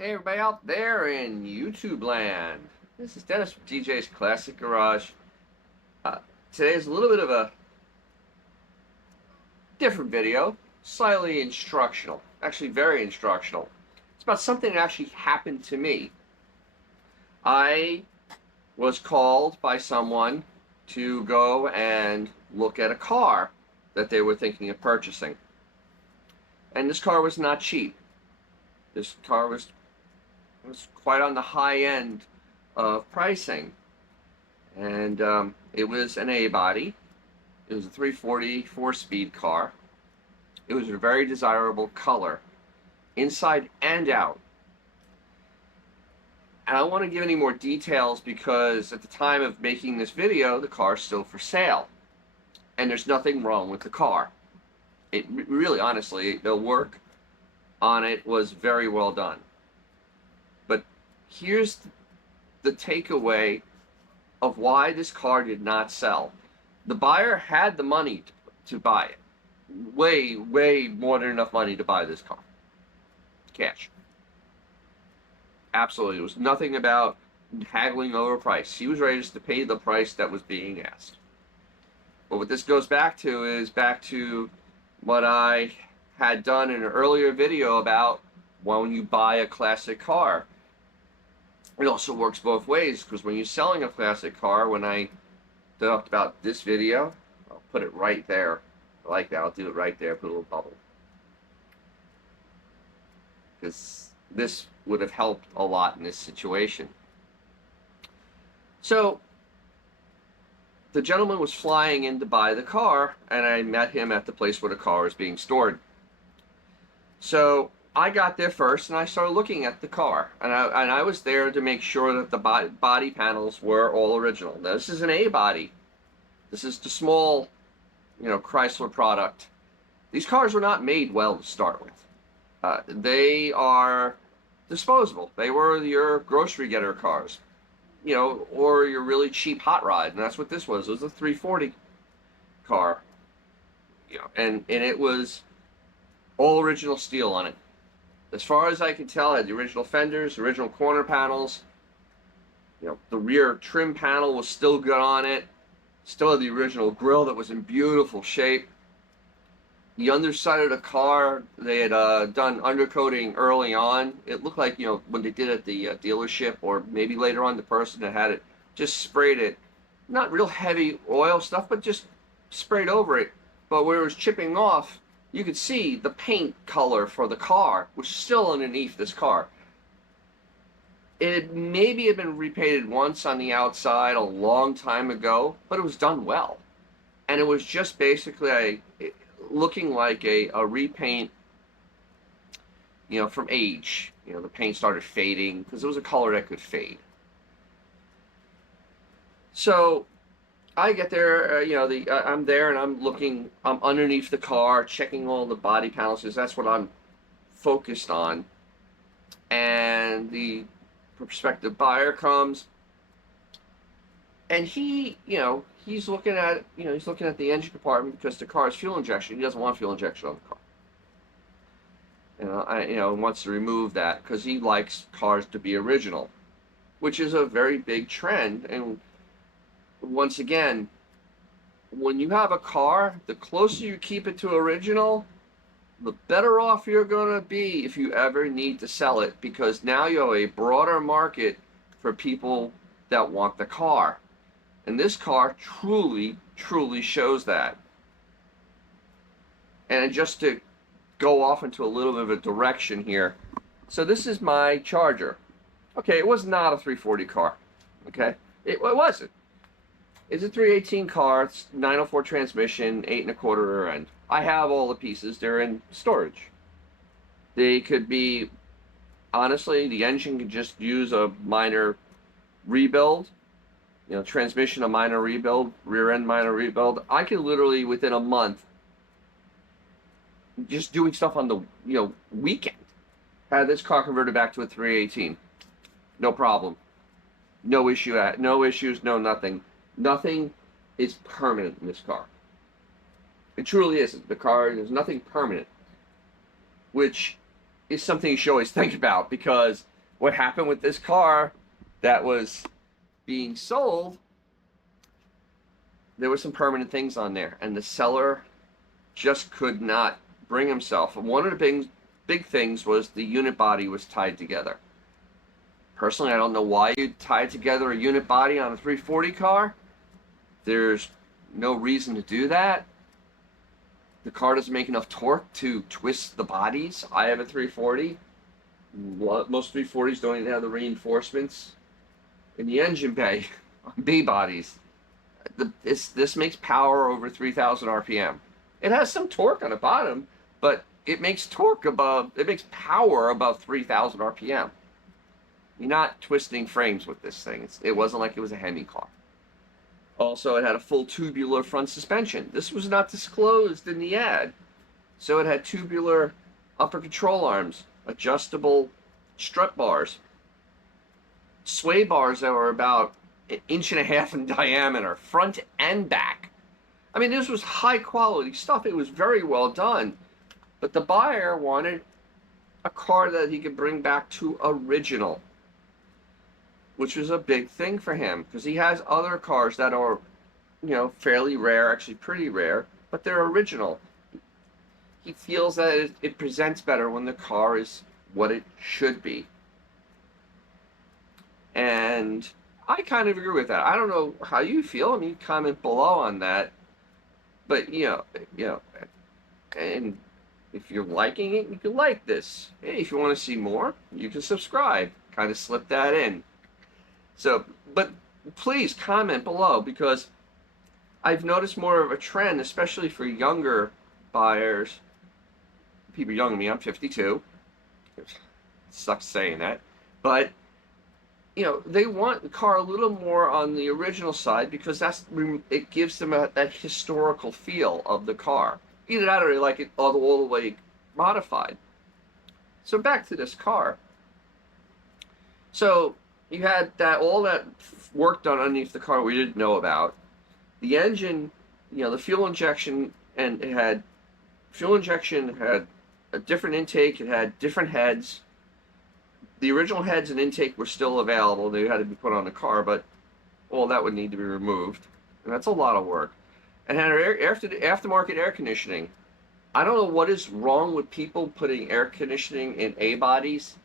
Hey everybody out there in YouTube land. This is Dennis from DJ's Classic Garage. Uh, Today is a little bit of a different video, slightly instructional, actually very instructional. It's about something that actually happened to me. I was called by someone to go and look at a car that they were thinking of purchasing. And this car was not cheap. This car was quite on the high end of pricing, and it was an A body. It was a 340 4-speed car. It was a very desirable color, inside and out. And I don't want to give any more details because at the time of making this video, the car is still for sale, and there's nothing wrong with the car. It really, honestly, the work on it was very well done. But here's the takeaway of why this car did not sell. The buyer had the money to buy it. Way, way more than enough money to buy this car. Cash. Absolutely. There was nothing about haggling over price. He was ready just to pay the price that was being asked. But what this goes back to is back to what I had done in an earlier video about when you buy a classic car. It also works both ways, because when you're selling a classic car, when I talked about this video, I'll put it right there. I like that. I'll do it right there, put a little bubble. Because this would have helped a lot in this situation. So, the gentleman was flying in to buy the car, and I met him at the place where the car was being stored. So I got there first, and I started looking at the car, and I was there to make sure that the body panels were all original. Now, this is an A body. This is the small, Chrysler product. These cars were not made well to start with. They are disposable. They were your grocery getter cars, or your really cheap hot rod, and that's what this was. It was a 340 car, and it was all original steel on it. As far as I can tell, it had the original fenders, original corner panels. The rear trim panel was still good on it. Still had the original grille that was in beautiful shape. The underside of the car, they had done undercoating early on. It looked like, when they did it at the dealership, or maybe later on the person that had it just sprayed it. Not real heavy oil stuff, but just sprayed over it. But where it was chipping off, you could see the paint color for the car was still underneath this car. It maybe had been repainted once on the outside a long time ago, but it was done well. And it was just basically looking like a repaint, from age. The paint started fading because it was a color that could fade. So I get there, I'm there and I'm underneath the car, checking all the body panels, because that's what I'm focused on. And the prospective buyer comes, and he's looking at, he's looking at the engine compartment because the car is fuel injection. He doesn't want fuel injection on the car. Wants to remove that because he likes cars to be original, which is a very big trend. And once again, when you have a car, the closer you keep it to original, the better off you're going to be if you ever need to sell it, because now you have a broader market for people that want the car. And this car truly, truly shows that. And just to go off into a little bit of a direction here. So this is my Charger. Okay, it was not a 340 car. Okay, it wasn't. It's a 318 car, it's 904 transmission, 8 1/4 rear end. I have all the pieces, they're in storage. They could be, honestly, the engine could just use a minor rebuild. Transmission a minor rebuild, rear end minor rebuild. I could literally, within a month, just doing stuff on the, weekend, have this car converted back to a 318. No problem. No issue, no issues, no nothing. Nothing is permanent in this car. It truly isn't. The car, there's nothing permanent, which is something you should always think about, because what happened with this car that was being sold, there were some permanent things on there, and the seller just could not bring himself. And one of the big things was the unit body was tied together. Personally, I don't know why you'd tie together a unit body on a 340 car. There's no reason to do that. The car doesn't make enough torque to twist the bodies. I have a 340. Most 340s don't even have the reinforcements in the engine bay on B bodies. This makes power over 3,000 RPM. It has some torque on the bottom, but it makes power above 3,000 RPM. You're not twisting frames with this thing. It wasn't like it was a Hemi car. Also, it had a full tubular front suspension. This was not disclosed in the ad. So it had tubular upper control arms, adjustable strut bars, sway bars that were about 1.5 inches in diameter, front and back. I mean, this was high quality stuff. It was very well done. But the buyer wanted a car that he could bring back to original, which was a big thing for him, because he has other cars that are, fairly rare, actually pretty rare, but they're original. He feels that it presents better when the car is what it should be. And I kind of agree with that. I don't know how you feel. I mean, comment below on that. But, and if you're liking it, you can like this. Hey, if you want to see more, you can subscribe. Kind of slip that in. So, but please comment below, because I've noticed more of a trend, especially for younger buyers. People younger than me, I'm 52. It sucks saying that. But, they want the car a little more on the original side, because it gives them that historical feel of the car. Either that or they like it all the way modified. So back to this car. So you had all that work done underneath the car we didn't know about. The engine, the fuel injection, and it had fuel injection, had a different intake, it had different heads. The original heads and intake were still available. They had to be put on the car, but all that would need to be removed. And that's a lot of work. And had aftermarket air conditioning. I don't know what is wrong with people putting air conditioning in A bodies.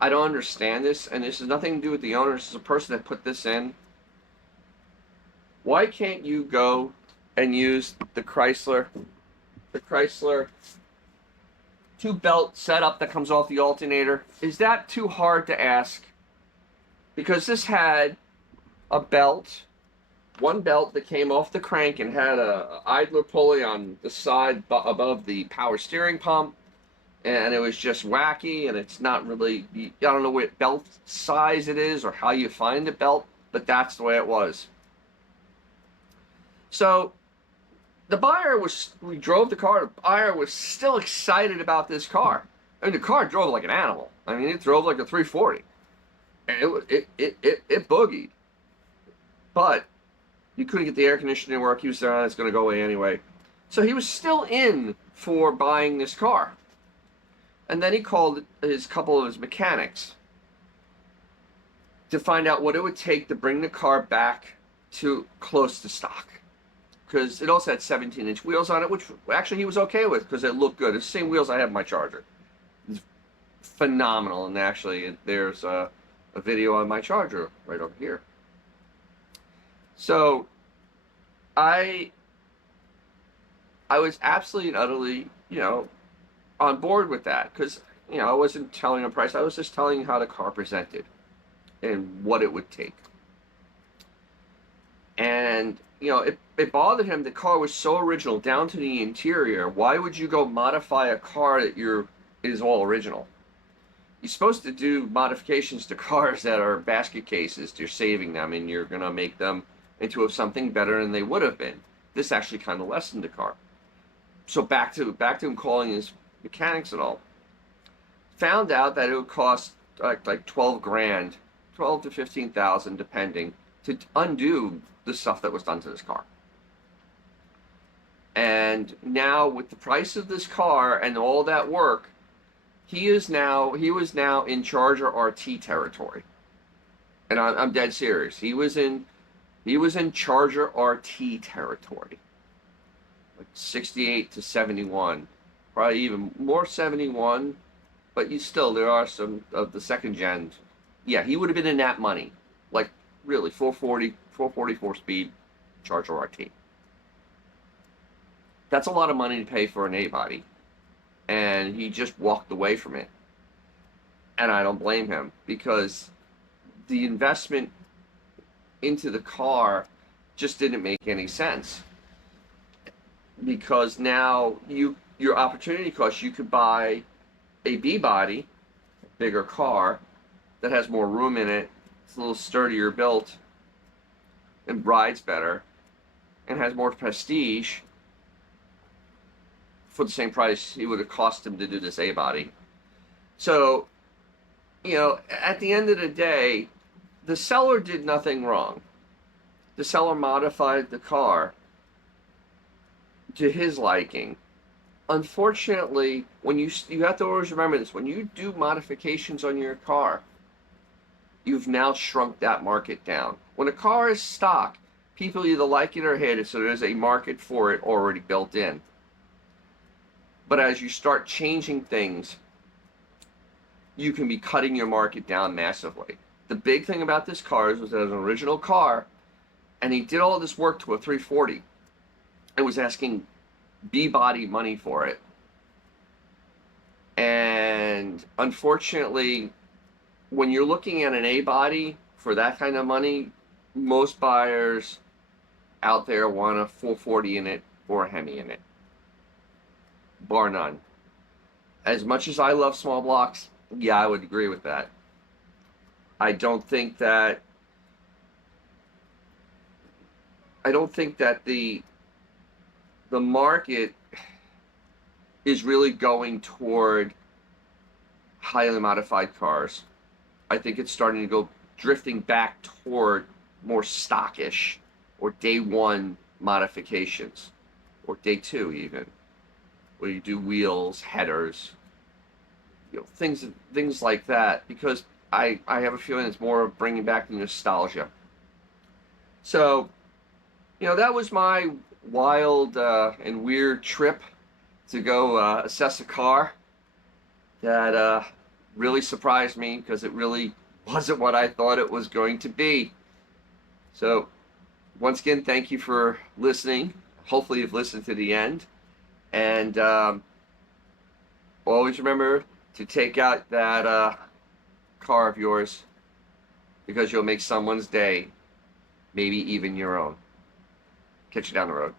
I don't understand this, and this has nothing to do with the owner. This is a person that put this in. Why can't you go and use the Chrysler 2-belt setup that comes off the alternator? Is that too hard to ask? Because this had a belt, one belt that came off the crank and had a idler pulley on the side above the power steering pump, and it was just wacky, and it's not really, I don't know what belt size it is or how you find a belt, but that's the way it was. So we drove the car, the buyer was still excited about this car. I mean, the car drove like an animal. I mean, it drove like a 340. And it boogied. But you couldn't get the air conditioning to work. He was saying, it's going to go away anyway. So he was still in for buying this car. And then he called a couple of his mechanics to find out what it would take to bring the car back to close to stock. Because it also had 17-inch wheels on it, which actually he was okay with because it looked good. It's the same wheels I have in my Charger. It's phenomenal, and actually there's a video on my Charger right over here. So I was absolutely and utterly, on board with that, because, I wasn't telling a price. I was just telling how the car presented and what it would take. And it bothered him. The car was so original down to the interior. Why would you go modify a car that is all original? You're supposed to do modifications to cars that are basket cases. You're saving them, and you're gonna make them into something better than they would have been. This actually kind of lessened the car. So back to him calling his mechanics and all. Found out that it would cost like 12 grand, 12 to 15,000 depending, to undo the stuff that was done to this car. And now with the price of this car and all that work, he was now in Charger RT territory, and I'm dead serious. He was in Charger RT territory, like 68 to 71, probably even more 71, but you still, there are some of the second gen. Yeah, he would have been in that money, like really 440, 444 speed Charger RT. That's a lot of money to pay for an A body, and he just walked away from it. And I don't blame him, because the investment into the car just didn't make any sense. Because now your opportunity cost, you could buy a B body, bigger car that has more room in it, it's a little sturdier built, and rides better, and has more prestige for the same price it would have cost him to do this A body. So, at the end of the day, the seller did nothing wrong. The seller modified the car to his liking. Unfortunately, when you have to always remember this, when you do modifications on your car, you've now shrunk that market down. When a car is stock, people either like it or hate it, so there's a market for it already built in. But as you start changing things, you can be cutting your market down massively. The big thing about this car was that it was an original car, and he did all this work to a 340 and was asking B-body money for it. And unfortunately, when you're looking at an A-body for that kind of money, most buyers out there want a 440 in it or a Hemi in it. Bar none. As much as I love small blocks, yeah, I would agree with that. I don't think that the market is really going toward highly modified cars. I think it's starting to go drifting back toward more stockish or day one modifications, or day two even, where you do wheels, headers, things like that, because I have a feeling it's more of bringing back the nostalgia. So, that was my wild and weird trip to go assess a car that really surprised me, because it really wasn't what I thought it was going to be. So, once again, thank you for listening. Hopefully you've listened to the end. And always remember to take out that car of yours, because you'll make someone's day, maybe even your own. Catch you down the road.